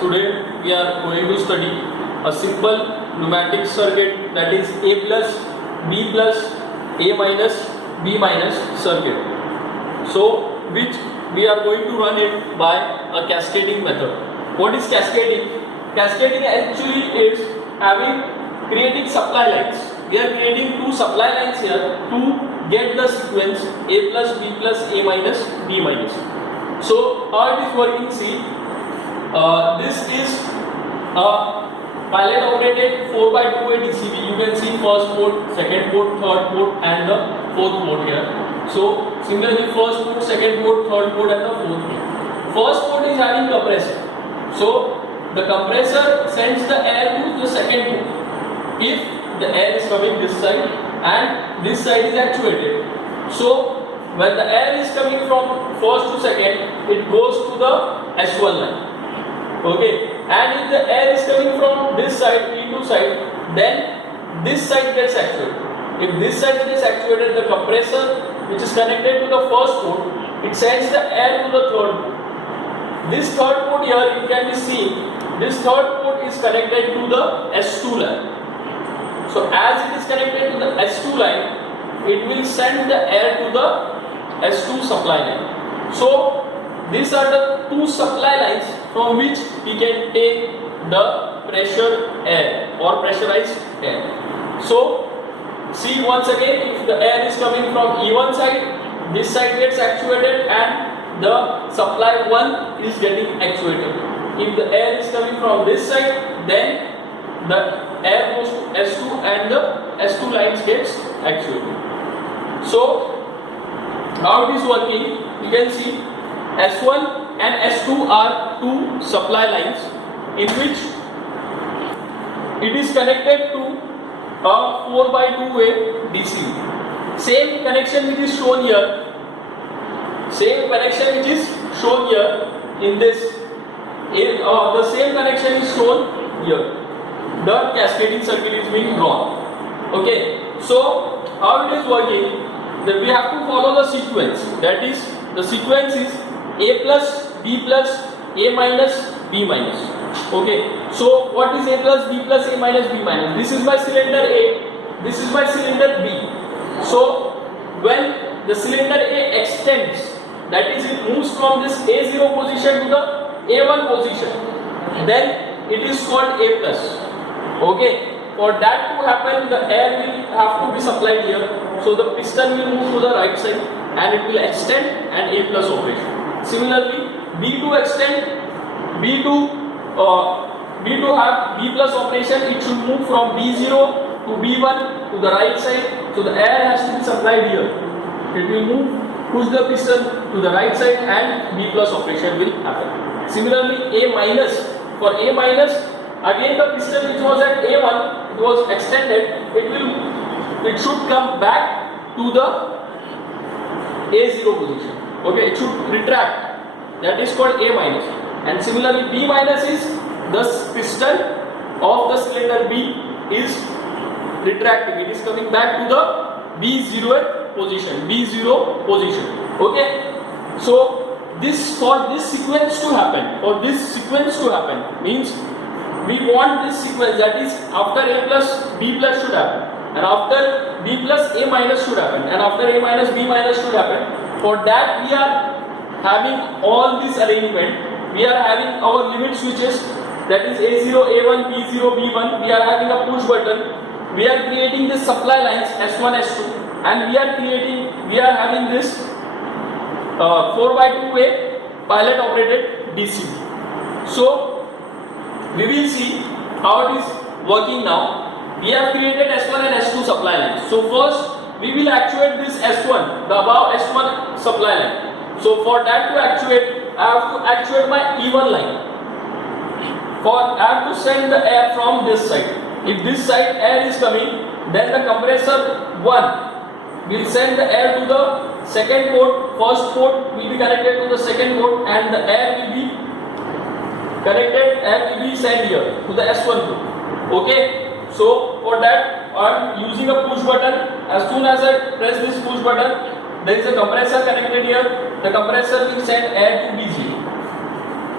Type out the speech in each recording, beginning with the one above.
Today we are going to study a simple pneumatic circuit, that is A plus B plus A minus B minus circuit. So which we are going to run it by a cascading method. What is cascading? Cascading actually is creating supply lines. We are creating two supply lines here to get the sequence A plus B plus A minus B minus. So how it is working? See, this is a pilot operated 4x2 DCB. You can see first port, second port, third port and the fourth port here. So similarly first port, second port, third port and the fourth port. First port is having compressor. So the compressor sends the air to the second port. If the air is coming this side and this side is actuated. So when the air is coming from first to second, it goes to the S1 line. Okay, and if the air is coming from this side, E2 side, then this side gets actuated. If this side gets actuated, the compressor which is connected to the first port, it sends the air to the third port. This third port here, it can be seen, this third port is connected to the S2 line. So as it is connected to the S2 line, it will send the air to the S2 supply line. So these are the two supply lines from which we can take the pressure air or pressurized air. So see once again, if the air is coming from E1 side, this side gets actuated and the supply 1 is getting actuated. If the air is coming from this side, then the air goes to S2 and the S2 lines gets actuated. So how it is working, you can see S1 and S2 are two supply lines in which it is connected to a 4x2 way DC. Same connection which is shown here, in this, the same connection is shown here. The cascading circuit is being drawn. Okay, so how it is working, that we have to follow the sequence, that is the sequence is A plus B plus A minus B minus. Okay, so what is A plus B plus A minus B minus? This is my cylinder A, this is my cylinder B. So when the cylinder A extends, that is it moves from this A0 position to the A1 position, then it is called A plus. Okay, for that to happen, the air will have to be supplied here. So the piston will move to the right side and it will extend and A plus operation. Similarly, B2 extend, B2 have B plus operation, it should move from B0 to B1 to the right side. So the air has to be supplied here. It will move, push the piston to the right side and B plus operation will happen. Similarly, A minus, for A minus, again the piston which was at A1, it was extended, it should come back to the A0 position. Okay, it should retract, that is called A minus. And similarly B minus is the piston of the cylinder B is retracting, it is coming back to the B0 position. Okay, so for this sequence to happen, means we want this sequence, that is after A plus B plus should happen, and after B plus A minus should happen, and after A minus B minus should happen. For that we are having all this arrangement. We are having our limit switches, that is A0, A1, B0, B1. We are having a push button. We are creating this supply lines S1, S2, and we are having this 4x2 way pilot operated DC. So we will see how it is working now. We have created S1 and S2 supply lines. So first we will actuate this S1, the above S1 supply line. So for that to actuate, I have to actuate my E1 line. I have to send the air from this side. If this side air is coming, then the compressor 1 will send the air to the second port. First port will be connected to the second port and the air will be sent here to the S1 port. Okay, so for that I am using a push button. As soon as I press this push button, there is a compressor connected here. The compressor will send air to B0.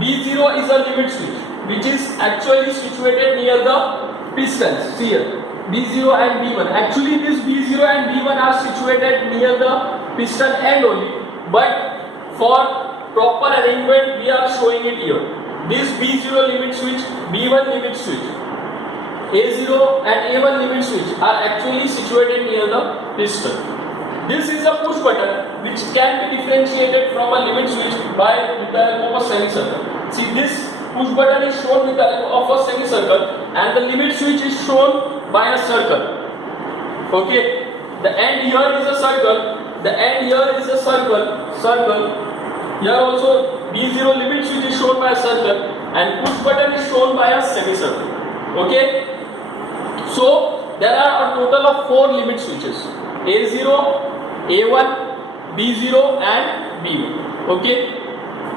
B0 is a limit switch. which is actually situated near the pistons. See here, B0 and B1. Actually, this B0 and B1 are situated near the piston end only, but for proper arrangement, we are showing it here. This B0 limit switch, B1 limit switch, A0 and A1 limit switch are actually situated near the piston. This is a push button which can be differentiated from a limit switch with the help of a semicircle. See, this push button is shown with the help of a semicircle and the limit switch is shown by a circle. Okay, the end here is a circle, the end here is a circle. Here also B0 limit switch is shown by a circle and push button is shown by a semicircle. Okay, so there are a total of 4 limit switches: A0, A1, B0 and B1. Okay,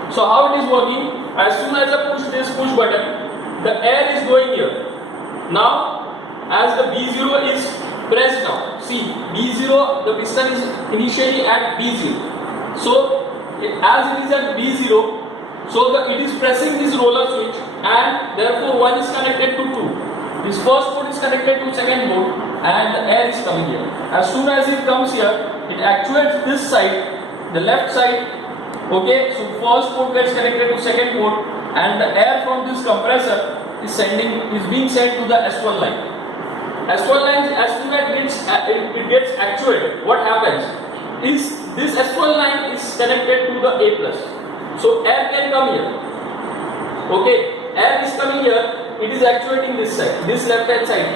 so how it is working? As soon as I push this push button, the air is going here. Now, as the B0 is pressed now, see B0, the piston is initially at B0. So, as it is at B0, so it is pressing this roller switch and therefore 1 is connected to 2. This first port is connected to second port and the air is coming here. As soon as it comes here, it actuates this side, the left side. Okay, so first port gets connected to second port and the air from this compressor is being sent to the S1 line. S1 line, as soon as it gets actuated, what happens is this S1 line is connected to the A+. So air can come here. Okay, air is coming here, it is actuating this side, this left hand side.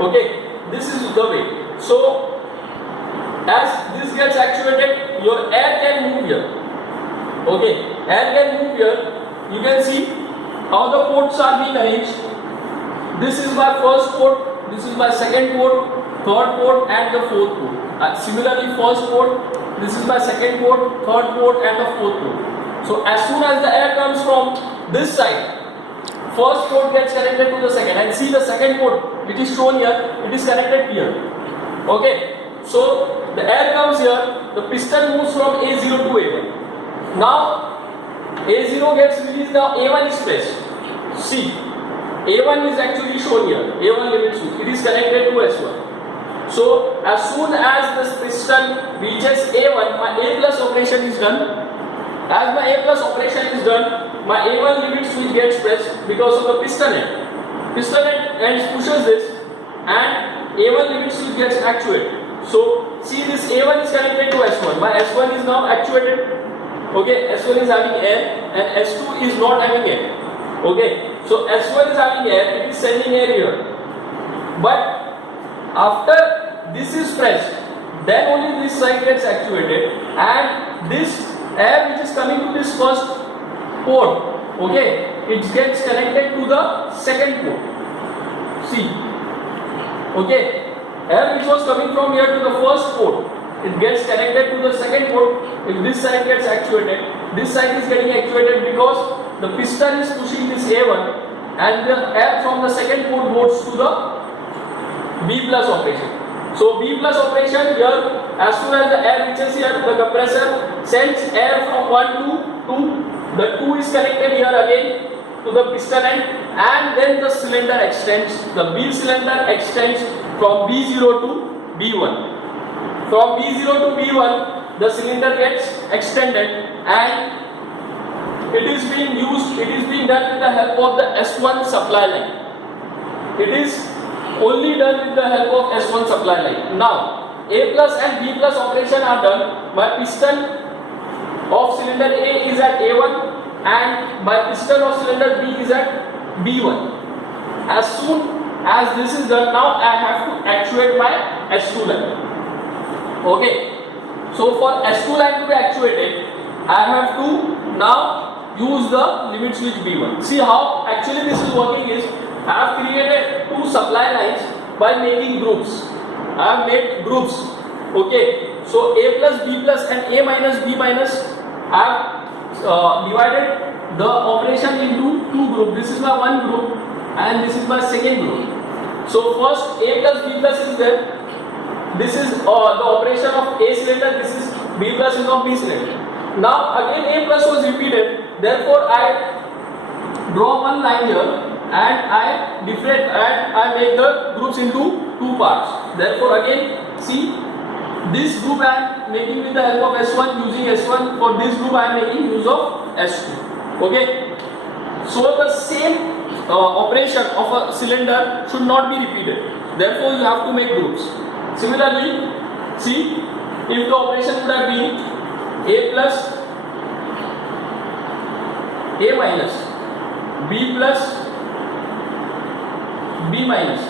Okay, this is the way. So as this gets actuated, your air can move here. Okay, air can move here. You can see how the ports are being arranged. This is my first port, this is my second port, third port and the fourth port. Similarly, first port, this is my second port, third port and the fourth port. So as soon as the air comes from this side, first port gets connected to the second, and see the second port which is shown here, it is connected here. Okay, so the air comes here, the piston moves from A0 to A1. Now A0 gets released, now A1 is pressed. See, A1 is actually shown here, A1 limit switch, it is connected to S1. So as soon as this piston reaches A1, my A+ operation is done. As my A+ operation is done, my A1 limit switch gets pressed because of the piston end. Piston end pushes this and A1 limit switch gets actuated. So see, this A1 is connected to S1. My S1 is now actuated. Okay, S1 is having air and S2 is not having air. Okay, so S1 is having air, it is sending air here. But after this is pressed, then only this side gets actuated and this air which is coming to this first port, okay, it gets connected to the second port. See, okay, air which was coming from here to the first port, it gets connected to the second port. If this side gets actuated, this side is getting actuated because the piston is pushing this A1 and the air from the second port goes to the B+ operation. So B+ operation here, as soon as the air reaches here, the compressor sends air from 1 to 2. The 2 is connected here again to the piston end and then the cylinder extends, the B cylinder extends from B0 to B1. From B0 to B1, the cylinder gets extended and it is being done with the help of the S1 supply line. It is only done with the help of S1 supply line. Now, A+ and B+ operation are done. My piston of cylinder A is at A1 and my piston of cylinder B is at B1. As soon as this is done, now I have to actuate my S2 line. Okay, so for S2 line to be actuated, I have to now use the limit switch B1. See how actually this is working is, I have created 2 supply lines by making groups. I have made groups. Okay, so A+, B+, and A- B-, I have divided the operation into 2 groups. This is my one group and this is my second group. So first A+, B+ is there. This is the operation of A cylinder, this is B+ is of B cylinder. Now again A+ was repeated, therefore I draw one line here and I make the groups into two parts. Therefore again see, this group I am making with the help of S1, using S1. For this group I am making use of S2. Okay. So the same operation of a cylinder should not be repeated. Therefore you have to make groups. Similarly, see, if the operation would have been A plus A minus, B plus B minus.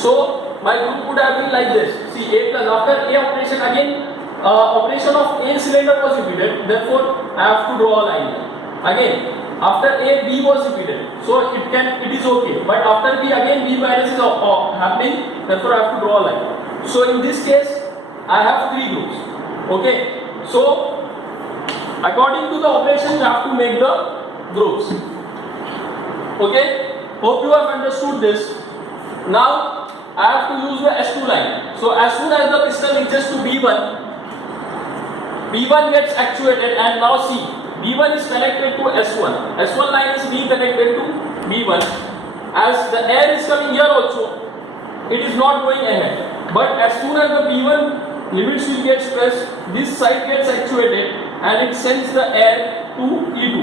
So my group would have been like this. See, A plus, after A operation again, operation of A cylinder was repeated. Therefore I have to draw a line. Again, after A, B was repeated. So it is okay. But after B again B minus is happening. Therefore I have to draw a line. So in this case I have three groups. Okay. So according to the operation you have to make the groups. Okay. Hope you have understood this. Now I have to use the S2 line. So as soon as the piston reaches to B1, B1 gets actuated, and now see, B1 is connected to S1. S1 line is being connected to B1. As the air is coming here also, it is not going ahead. But as soon as the B1 limit switch gets pressed, this side gets actuated and it sends the air to E2.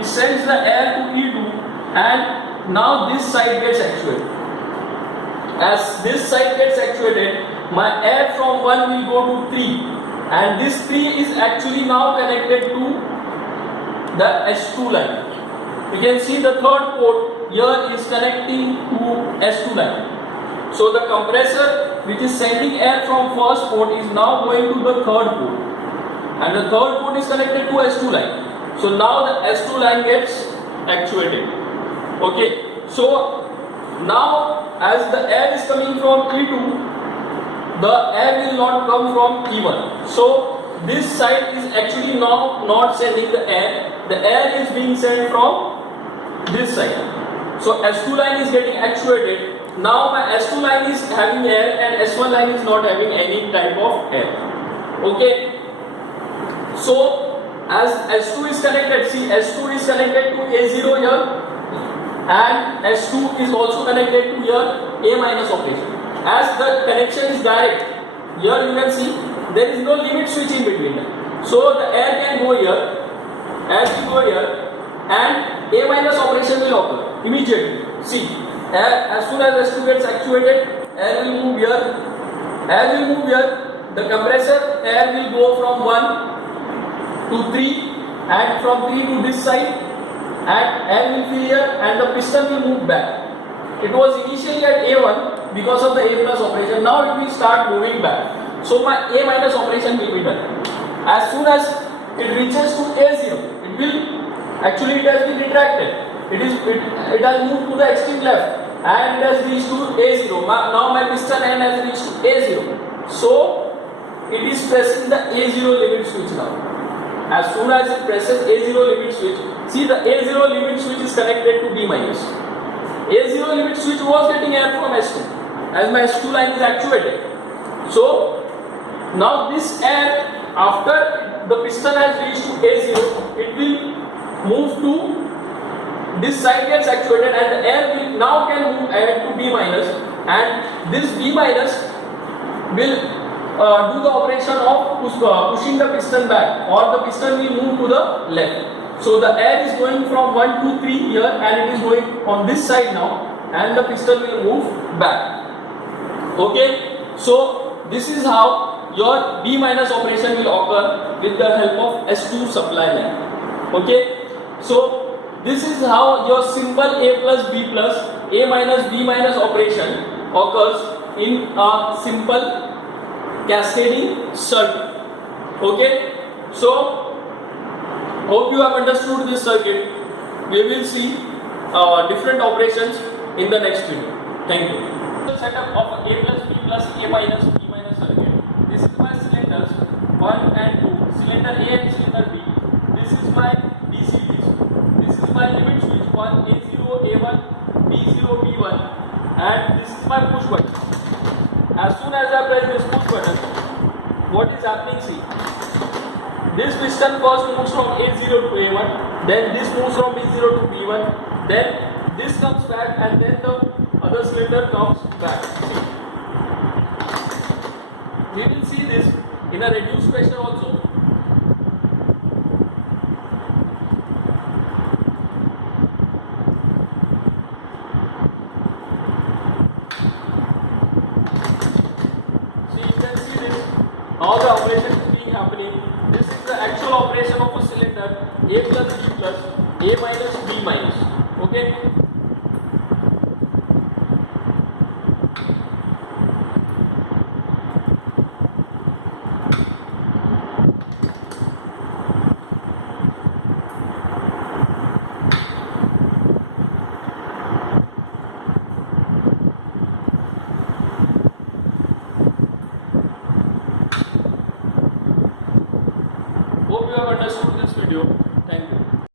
It sends the air to E2 and now this side gets actuated. As this side gets actuated, my air from 1 will go to 3, and this 3 is actually now connected to the S2 line. You can see the third port here is connecting to S2 line. So the compressor which is sending air from first port is now going to the third port, and the third port is connected to S2 line. So now the S2 line gets actuated. Okay, so now as the air is coming from E2, the air will not come from E1. So this side is actually now not sending the air. The air is being sent from this side. So S2 line is getting actuated. Now my S2 line is having air and S1 line is not having any type of air. Okay. So as S2 is connected, see, S2 is connected to A0 here, and S2 is also connected to here A minus operation. As the connection is direct, here you can see there is no limit switch in between them. So the air can go here, as we go here, and A minus operation will occur immediately. See, air, as soon as S2 gets actuated, air will move here, air will move here, the compressor air will go from 1 to 3 and from 3 to this side, and air will fill here and the piston will move back. It was initially at A1 because of the A plus operation. Now it will start moving back. So my A minus operation will be done. As soon as it reaches to A0, it will actually, it has been retracted. It has moved to the extreme left and it has reached to A0. Now my piston end has reached to A0. So it is pressing the A0 limit switch now. As soon as it presses A0 limit switch, see, the A0 limit switch is connected to B minus. A0 limit switch was getting air from S2 as my S2 line is actuated. So now this air, after the piston has reached to A0, it will move to this side, gets actuated, and the air will now can move ahead to B minus, and this B minus will do the operation of pushing the piston back, or the piston will move to the left. So the air is going from 1 to 3 here and it is going on this side now, and the piston will move back. Okay, so this is how your B minus operation will occur with the help of S2 supply line. Okay, so this is how your simple A plus B plus A minus B minus operation occurs in a simple cascading circuit. Okay, so hope you have understood this circuit. We will see different operations in the next video. Thank you. The setup of A plus B plus A minus B minus circuit. This is my cylinders 1 and 2, cylinder A and cylinder B. This is my DC disk. This is my limit switch 1 A0 A1 B0 B1, and this is my push button. As soon as I press this push button, what is happening? See, this piston first moves from A0 to A1. then this moves from B0 to B1, then this comes back, and then the other cylinder comes back. See, we will see this in a reduced question also. See, you can see this, how the operation is being happening. This is the actual operation of a cylinder, A plus B plus, A minus B minus. Okay.